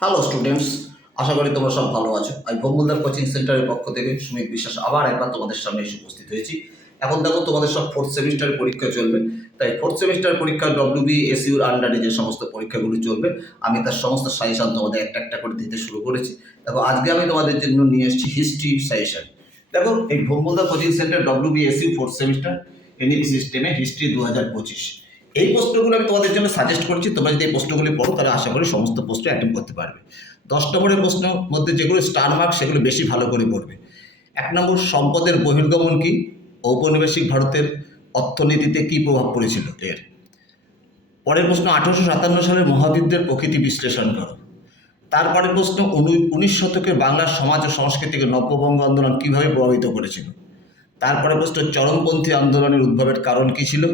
Hello students, আশা করি তোমরা সব ভালো আছো। আমি ভম্বলদার কোচিং সেন্টারের পক্ষ থেকে সুমিত বিশ্বাস আবার একবার তোমাদের সামনে এসে উপস্থিত হয়েছি। এখন দেখো তোমাদের সব ফোর্থ সেমিস্টারের পরীক্ষা চলবে, তাই ফোর্থ সেমিস্টার পরীক্ষা WBSUর আন্ডারে যে সমস্ত পরীক্ষাগুলি চলবে আমি তার সমস্ত সাজেশন তোমাদের একটা একটা করে দিতে শুরু করেছি। দেখো আজকে আমি তোমাদের জন্য নিয়ে এসেছি হিস্ট্রি সাজেশন। দেখো এই ভম্বলদার coaching centre WBSU fourth semester NEP সিস্টেমে হিস্ট্রি 2025 এই প্রশ্নগুলো আমি তোমাদের জন্য সাজেস্ট করছি। তোমরা যদি এই প্রশ্নগুলি পড়ো তাহলে আশা করি সমস্ত প্রশ্ন অ্যাটেম্প করতে পারবে। 10 নম্বরের প্রশ্নের মধ্যে যেগুলো স্টার মার্ক সেগুলো বেশি ভালো করে পড়বে। 1 নম্বর, সম্পদের বহির্গমন কি? ঔপনিবেশিক ভারতের অর্থনীতিতে কি প্রভাব পড়েছিল এর। পরের প্রশ্ন, 1857 সালের মহাবিদ্যের প্রকৃতি বিশ্লেষণ করো। তারপরের প্রশ্ন, 19 শতকের বাংলার সমাজ ও সংস্কৃতিকে নব্যবঙ্গ আন্দোলন কিভাবে প্রভাবিত করেছিল। তারপরে প্রশ্ন, চরমপন্থী আন্দোলনের উদ্ভবের কারণ কি ছিল,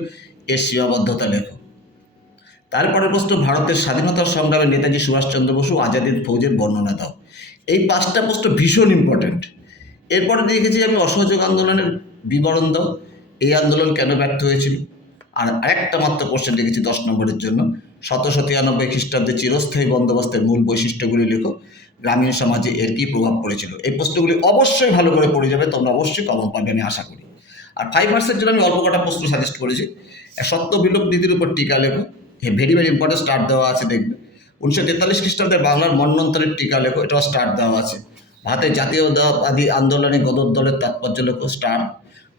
এর সীমাবদ্ধতা লেখো। তারপরে প্রশ্ন, ভারতের স্বাধীনতা সংগ্রামে নেতাজি সুভাষচন্দ্র বসু আজাদ হিন্দ ফৌজের বর্ণনা দাও। এই 5টা প্রশ্ন ভীষণ ইম্পর্ট্যান্ট। এরপরে দেখেছি আমি অসহযোগ আন্দোলনের বিবরণ দাও, এই আন্দোলন কেন ব্যর্থ হয়েছিল। আর আরেকটা মাত্র কোশ্চেন লিখেছি 10 নম্বরের জন্য, 1793 খ্রিস্টাব্দে চিরস্থায়ী বন্দোবস্তের মূল বৈশিষ্ট্যগুলি লেখো, গ্রামীণ সমাজে এর কী প্রভাব পড়েছিল। এই প্রশ্নগুলি অবশ্যই ভালো করে পড়ে যাবে, তোমরা অবশ্যই কমন পাবে আমি আশা করি। আর 5 মার্কসের জন্য আমি অল্প কটা প্রশ্ন সাজেস্ট করেছি। সত্য বিলোপ নীতির উপর টিকা লেখো, ভেরি ভেরি ইম্পর্টেন্ট, স্টার্ট দেওয়া আছে দেখবে। 1943 খ্রিস্টাব্দে বাংলার মন্বন্তরের টিকা লেখো, এটাও স্টার্ট দেওয়া আছে। ভারতের জাতীয়তাবাদী আন্দোলনে গদর দলের তাৎপর্য লেখো, স্টার।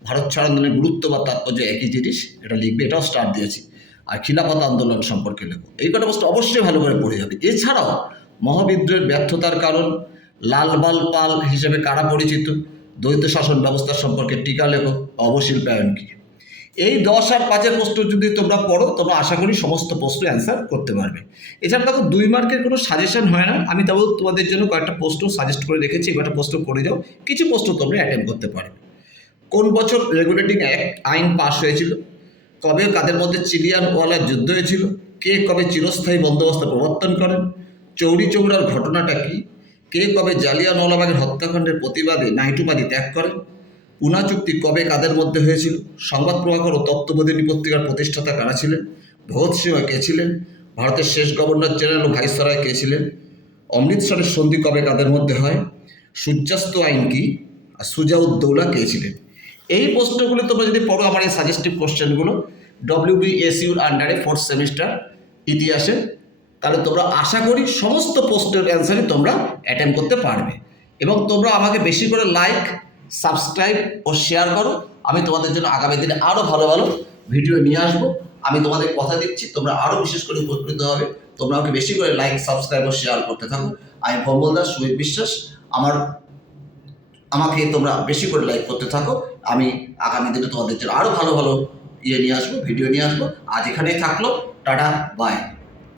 ভারত ছাড় আন্দোলনের গুরুত্ব বা তাৎপর্য একই জিনিস, এটা লিখবে, এটাও স্টার দিয়েছি। আর খিলাফত আন্দোলন সম্পর্কে লেখো। এই কটা প্রশ্ন অবশ্যই ভালো করে পড়ে যাবে। এছাড়াও মহাবিদ্রোহের ব্যর্থতার কারণ, লালবাল পাল হিসেবে কারা পরিচিত, দ্বৈত শাসন ব্যবস্থা সম্পর্কে টিকা লেখো, অবশিল্পায়ন কী। এই 10 আর 5-এর প্রশ্ন যদি তোমরা পড়ো তোমরা আশা করি সমস্ত প্রশ্ন অ্যান্সার করতে পারবে। এছাড়া দেখো 2 মার্কের কোনো সাজেশন হয় না, আমি তবু তোমাদের জন্য কয়েকটা প্রশ্ন সাজেস্ট করে রেখেছি, কয়েকটা প্রশ্ন করে যাও, কিছু প্রশ্ন তোমরা অ্যাটেম্প করতে পারবে। কোন বছর রেগুলেটিং আইন পাস হয়েছিল, কবে কাদের মধ্যে চিলিয়ানওয়ালার যুদ্ধ হয়েছিল, কে কবে চিরস্থায়ী বন্দোবস্ত প্রবর্তন করেন, চৌরি চৌরার ঘটনাটা কী, কে কবে জালিয়ানওয়ালাবাগের হত্যাকাণ্ডের প্রতিবাদে নাইটুবাদী ত্যাগ করেন, পুনা চুক্তি কবে কাদের মধ্যে হয়েছিল, সংবাদ প্রভাকর ও তত্ত্ববোধিনী পত্রিকার প্রতিষ্ঠাতা কারা ছিলেন, ভগৎ সিংহ কে ছিলেন, ভারতের শেষ গভর্নর জেনারেল ও ভাইসরয় কে ছিলেন, অমৃতসরের সন্ধি কবে কাদের মধ্যে হয়, সূর্যাস্ত আইন কি, আর সুজাউদ্দৌলা কে ছিলেন। এই প্রশ্নগুলো তোমরা যদি পড়ো আমার এই সাজেস্টিভ কোশ্চেনগুলো WBSUর আন্ডারে 4th সেমিস্টার ইতিহাসে, তাহলে তোমরা আশা করি সমস্ত প্রশ্নের অ্যান্সারই তোমরা অ্যাটেম্প করতে পারবে। এবং তোমরা আমাকে বেশি করে লাইক, সাবস্ক্রাইব ও শেয়ার করো, আমি তোমাদের জন্য আগামী দিনে আরও ভালো ভালো ভিডিও নিয়ে আসবো। আমি তোমাদের কথা দিচ্ছি তোমরা আরও বিশেষ করে উপকৃত হবে। তোমরা আমাকে বেশি করে লাইক, সাবস্ক্রাইব ও শেয়ার করতে থাকো। আমি ভম্বলদাস সুমিত বিশ্বাস, আমাকে তোমরা বেশি করে লাইক করতে থাকো। আমি আগামী দিনে তোমাদের জন্য আরও ভালো ভালো নিয়ে আসবো, ভিডিও নিয়ে আসবো। আজ এখানেই থাকলো, টাটা, বাই।